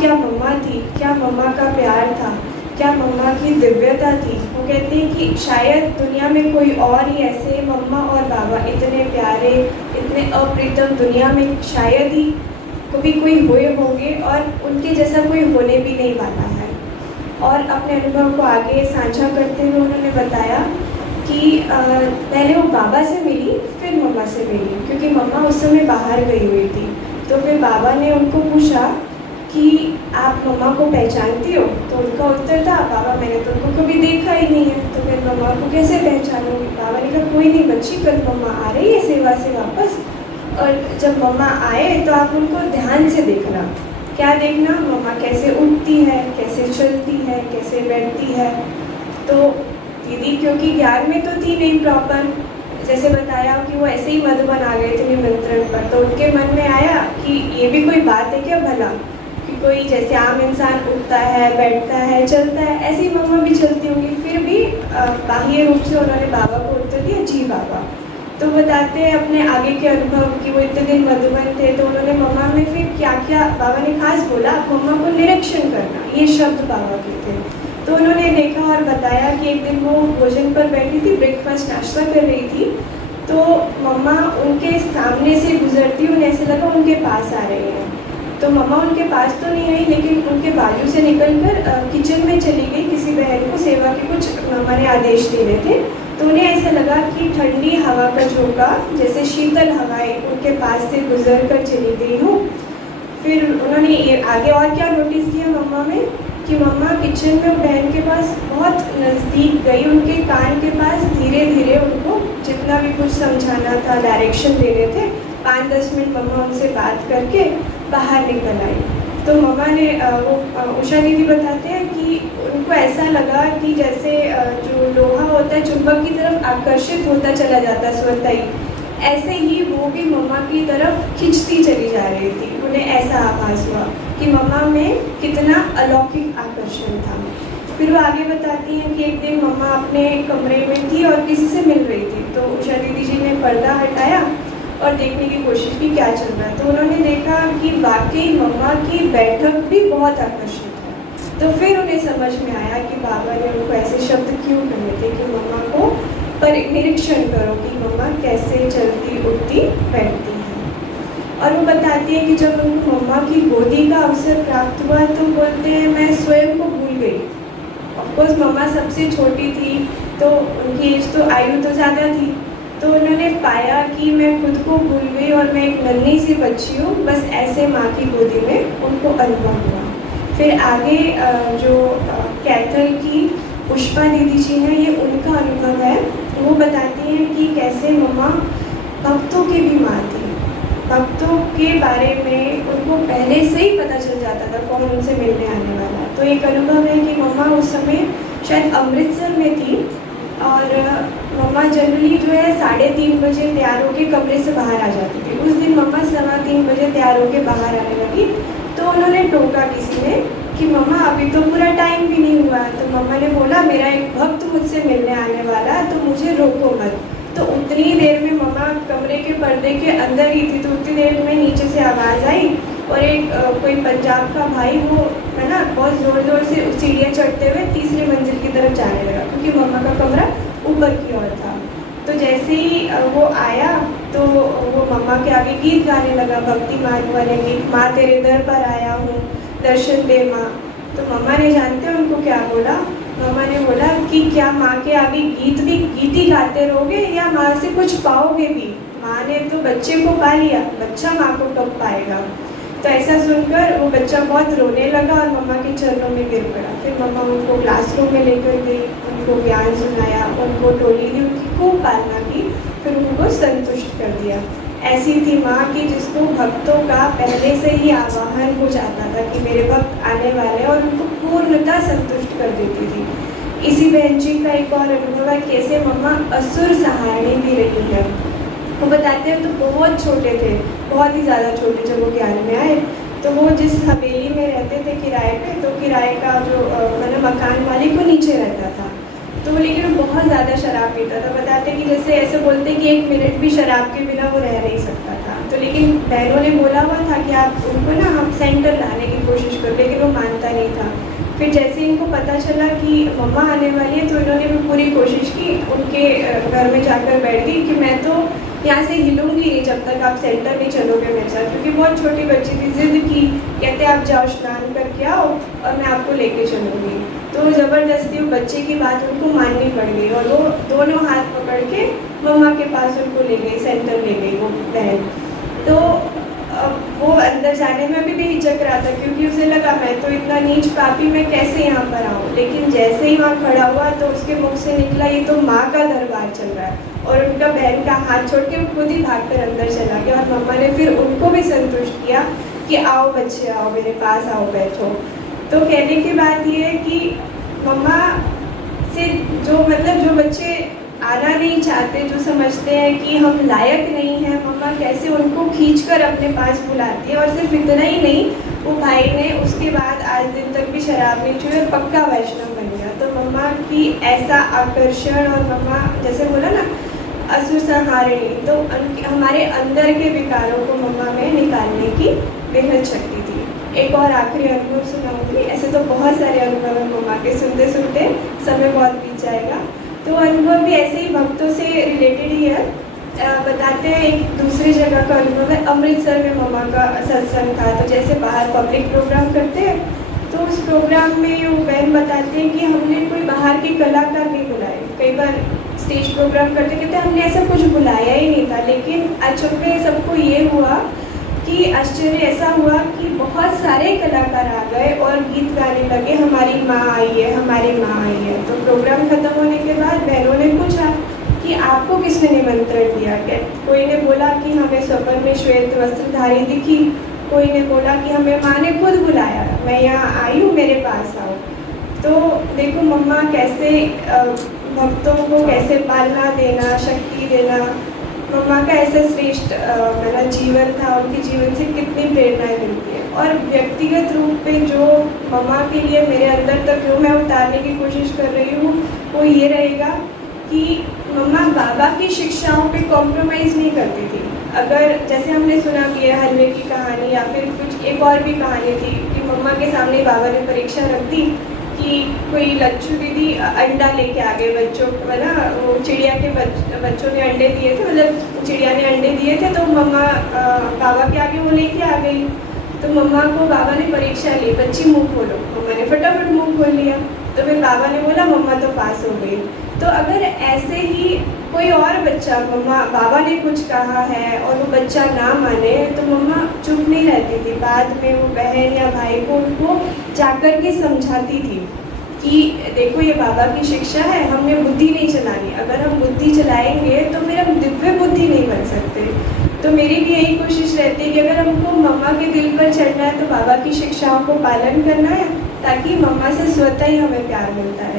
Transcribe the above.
क्या मम्मा थी, क्या मम्मा का प्यार था, क्या मम्मा की दिव्यता थी। वो कहते हैं कि शायद दुनिया में कोई और ही ऐसे मम्मा और बाबा इतने प्यारे, इतने अप्रितम दुनिया में शायद ही कभी कोई हुए होंगे, और उनके जैसा कोई होने भी नहीं वाला है। और अपने अनुभव को आगे साझा करते हुए उन्होंने बताया कि पहले वो बाबा से मिली, फिर मम्मा से मिली, क्योंकि मम्मा उस समय बाहर गई हुई थी। तो फिर बाबा ने उनको पूछा कि आप मम्मा को पहचानती हो? तो उनका उत्तर था, बाबा मैंने तो उनको कभी देखा ही नहीं है, तो फिर मम्मा को कैसे पहचानूंगी? बाबा ने कहा कोई नहीं बच्ची, कल मम्मा आ रही है सेवा से वापस, और जब मम्मा आए तो आप उनको ध्यान से देखना। क्या देखना? मम्मा कैसे उठती है, कैसे चलती है, कैसे बैठती है। तो दीदी क्योंकि ज्ञान में तो थी नहीं प्रॉपर, जैसे बताया कि वो ऐसे ही मधुबन आ गए थे निमंत्रण पर, तो उनके मन में आया कि ये भी कोई बात है क्या भला, कि कोई जैसे आम इंसान उठता है, बैठता है, चलता है, ऐसे ही मम्मा भी चलती होंगी। फिर भी बाह्य रूप से उन्होंने बाबा को उत्तर दिया जी बाबा। तो बताते हैं अपने आगे के अनुभव कि वो इतने दिन मधुबन थे, तो उन्होंने मम्मा में फिर क्या क्या बाबा ने खास बोला, मम्मा को निरीक्षण करना, ये शब्द बाबा के थे। तो उन्होंने देखा और बताया कि एक दिन वो भोजन पर बैठी थी, ब्रेकफास्ट नाश्ता कर रही थी, तो मम्मा उनके सामने से गुजरती, उन्हें ऐसे लगा उनके पास आ रही हैं। तो मम्मा उनके पास तो नहीं आई, लेकिन उनके बाजू से निकलकर किचन में चली गई, किसी बहन को सेवा के कुछ मम्मा ने आदेश देने थे। तो उन्हें ऐसा लगा कि ठंडी हवा का झोंका, जैसे शीतल हवाएं उनके पास से गुजर कर चली गई हो। फिर उन्होंने आगे और क्या नोटिस किया मम्मा में, कि मम्मा किचन में बहन के पास बहुत नज़दीक गई, उनके कान के पास धीरे धीरे उनको जितना भी कुछ समझाना था, डायरेक्शन देने थे, 5-10 मिनट मम्मा उनसे बात करके बाहर निकल आई। तो मम्मा ने वो उषा दीदी बताते हैं कि उनको ऐसा लगा कि जैसे जो लोहा होता है चुंबक की तरफ आकर्षित होता चला जाता स्वतः ही, ऐसे ही वो भी मम्मा की तरफ खिंचती चली जा रही थी। उन्हें ऐसा आभास हुआ कि मम्मा में कितना अलौकिक आकर्षण था। फिर वो आगे बताती हैं कि एक दिन मम्मा अपने कमरे में थी और किसी से मिल रही थी, तो उषा दीदी जी ने पर्दा हटाया और देखने की कोशिश की क्या चल रहा है। तो उन्होंने देखा कि वाकई मम्मा की बैठक भी बहुत आकर्षित है। तो फिर उन्हें समझ में आया कि बाबा ने उनको ऐसे शब्द क्यों कहे थे कि मम्मा को पर निरीक्षण करो कि मम्मा कैसे चलती, उठती, बैठती है। और वो बताती है कि जब उनको मम्मा की गोदी का अवसर प्राप्त हुआ तो बोलते हैं मैं स्वयं को भूल गई। ऑफकोर्स मम्मा सबसे छोटी थी, तो उनकी एज तो आयु तो ज़्यादा थी, तो उन्होंने पाया कि मैं खुद को भूल गई और मैं एक नन्ही सी बच्ची हूँ, बस ऐसे माँ की गोदी में उनको अनुभव हुआ। फिर आगे जो कैथल की पुष्पा दीदी जी हैं, ये उनका अनुभव है। वो बताती हैं कि कैसे मम्मा भक्तों की भी माँ थी, भक्तों के बारे में उनको पहले से ही पता चल जाता था कौन उनसे मिलने आने वाला है। तो एक अनुभव है कि मम्मा उस समय शायद अमृतसर में थी, और मम्मा जनरली जो है 3:30 बजे तैयार होकर कमरे से बाहर आ जाती थी। उस दिन मम्मा 3:15 बजे तैयार होकर बाहर आने लगी, तो उन्होंने टोका किसी ने कि मम्मा अभी तो पूरा टाइम भी नहीं हुआ है। तो मम्मा ने बोला मेरा एक भक्त मुझसे मिलने आने वाला है, तो मुझे रोको मत। तो उतनी देर में मम्मा कमरे के पर्दे के अंदर ही थी, तो उतनी देर में नीचे से आवाज़ आई और एक कोई पंजाब का भाई, वो है ना, बहुत ज़ोर ज़ोर से सीढ़ियाँ चढ़ते हुए तीसरी मंजिल की तरफ जाने लगा, क्योंकि मम्मा का कमरा ऊपर की ओर था। तो जैसे ही वो आया तो वो मम्मा के आगे गीत गाने लगा, भक्ति मार्ग वाले गीत, माँ तेरे दर पर आया हूँ, दर्शन दे माँ। तो मम्मा ने जानते हैं उनको क्या बोला? मम्मा ने बोला कि क्या माँ के आगे गीत ही गाते रहोगे या माँ से कुछ पाओगे भी? माँ ने तो बच्चे को पा लिया, बच्चा माँ को कब पाएगा? तो ऐसा सुनकर वो बच्चा बहुत रोने लगा और मम्मा के चरणों में गिर पड़ा। फिर मम्मा उनको क्लासरूम में लेकर गई, उनको ज्ञान सुनाया, उनको टोली दी, उनकी खूब पालना की, फिर उनको संतुष्ट कर दिया। ऐसी थी माँ की जिसको भक्तों का पहले से ही आवाहन हो जाता था कि मेरे भक्त आने वाले, और उनको पूर्णतः संतुष्ट कर देती थी। इसी बहन जी का एक और अनुभव है कैसे मम्मा असुर सहारणी भी रही है। वो बताते हैं तो बहुत छोटे थे, बहुत ही ज़्यादा छोटे, जब वो ज्ञान में आए तो वो जिस हवेली में रहते थे किराए पे, तो किराए का जो मतलब मकान मालिक वो नीचे रहता था, तो लेकिन वो बहुत ज़्यादा शराब पीता था। बताते कि जैसे ऐसे बोलते कि 1 मिनट भी शराब के बिना वो रह नहीं सकता था। तो लेकिन बहनों ने बोला हुआ था कि आप उनको ना हम सेंटर लाने की कोशिश करो, लेकिन फिर जैसे इनको पता चला कि मम्मा आने वाली है तो इन्होंने भी पूरी कोशिश की, उनके घर में जाकर बैठ गई कि मैं तो यहाँ से हिलूंगी नहीं जब तक आप सेंटर नहीं चलोगे मेरे साथ, क्योंकि बहुत छोटी बच्ची थी, जिद की, कहते आप जाओ स्नान करके आओ और मैं आपको लेके चलूँगी। तो ज़बरदस्ती वो बच्चे की बात उनको माननी पड़ गई और वो दोनों हाथ पकड़ के मम्मा के पास उनको ले गई, सेंटर ले गई वो बहन। तो वो अंदर जाने में भी हिचक रहा था, क्योंकि उसे लगा मैं तो इतना नीच पापी, मैं कैसे यहाँ पर आऊँ। लेकिन जैसे ही वहाँ खड़ा हुआ तो उसके मुख से निकला, ये तो माँ का दरबार चल रहा है। और उनका बहन का हाथ छोड़ के वो खुद ही भागकर अंदर चला गया और मम्मा ने फिर उनको भी संतुष्ट किया कि आओ बच्चे आओ, मेरे पास आओ, बैठो। तो कहने की बात ये है कि मम्मा से जो जो बच्चे आना नहीं चाहते, जो समझते हैं कि हम लायक नहीं हैं, मम्मा कैसे उनको खींचकर अपने पास बुलाती है। और सिर्फ इतना ही नहीं, वो भाई ने उसके बाद आज दिन तक भी शराब नहीं छुई और पक्का वैष्णव बन गया। तो मम्मा की ऐसा आकर्षण, और मम्मा जैसे बोला ना असुर संहारिणी, तो हमारे अंदर के विकारों को मम्मा में निकालने की बेहद शक्ति थी। एक और आखिरी अनुभव सुनाऊंगी। ऐसे तो बहुत सारे अनुभव हैं मम्मा के, सुनते सुनते समय बहुत बीत जाएगा। तो अनुभव भी ऐसे ही भक्तों से रिलेटेड ही है। बताते हैं एक दूसरी जगह का अनुभव है। अमृतसर में मम्मा का सत्संग था। तो जैसे बाहर पब्लिक प्रोग्राम करते हैं, तो उस प्रोग्राम में वो बहन बताते हैं कि हमने कोई बाहर के कलाकार नहीं बुलाए। कई बार स्टेज प्रोग्राम करते कहते हमने ऐसा कुछ बुलाया ही नहीं था। लेकिन अचंभे सबको ये हुआ कि आश्चर्य ऐसा हुआ कि बहुत सारे कलाकार आ गए और गीत गाने लगे, हमारी माँ आई है, हमारी माँ आई है। तो प्रोग्राम खत्म होने के बाद बहनों ने पूछा कि आपको किसने निमंत्रण दिया? क्या कोई ने बोला कि हमें स्वप्न में श्वेत वस्त्रधारी दिखी, कोई ने बोला कि हमें माँ ने खुद बुलाया, मैं यहाँ आई हूँ, मेरे पास आओ। तो देखो मम्मा कैसे भक्तों को कैसे पालना देना, शक्ति देना, मम्मा का ऐसा श्रेष्ठ मेरा जीवन था। उनके जीवन से कितनी प्रेरणाएं मिलती है। और व्यक्तिगत रूप पे जो मम्मा के लिए मेरे अंदर तक जो मैं उतारने की कोशिश कर रही हूँ वो ये रहेगा कि मम्मा बाबा की शिक्षाओं पे कॉम्प्रोमाइज़ नहीं करती थी। अगर जैसे हमने सुना कि ये हलवे की कहानी या फिर कुछ एक और भी कहानी थी कि मम्मा के सामने बाबा ने परीक्षा रख दी कि कोई लच्छू दीदी अंडा लेके आ गए बच्चों को, है ना, वो चिड़िया के बच्चों ने अंडे दिए थे, मतलब चिड़िया ने अंडे दिए थे, तो मम्मा बाबा के आगे वो लेके आ गई। तो मम्मा को बाबा ने परीक्षा ली, बच्ची मुंह खोलो, मम्मा ने फटाफट मुंह खोल लिया। तो फिर बाबा ने बोला मम्मा तो पास हो गई। तो अगर ऐसे ही कोई और बच्चा, मम्मा बाबा ने कुछ कहा है और वो बच्चा ना माने, तो मम्मा चुप नहीं रहती थी। बाद में वो बहन या भाई को उनको जाकर के समझाती थी कि देखो ये बाबा की शिक्षा है, हमें बुद्धि नहीं चलानी, अगर हम बुद्धि चलाएंगे तो फिर हम दिव्य बुद्धि नहीं बन सकते। तो मेरी भी यही कोशिश रहती है कि अगर हमको मम्मा के दिल पर चढ़ना है तो बाबा की शिक्षाओं को पालन करना है, ताकि मम्मा से स्वतः ही हमें प्यार मिलता है।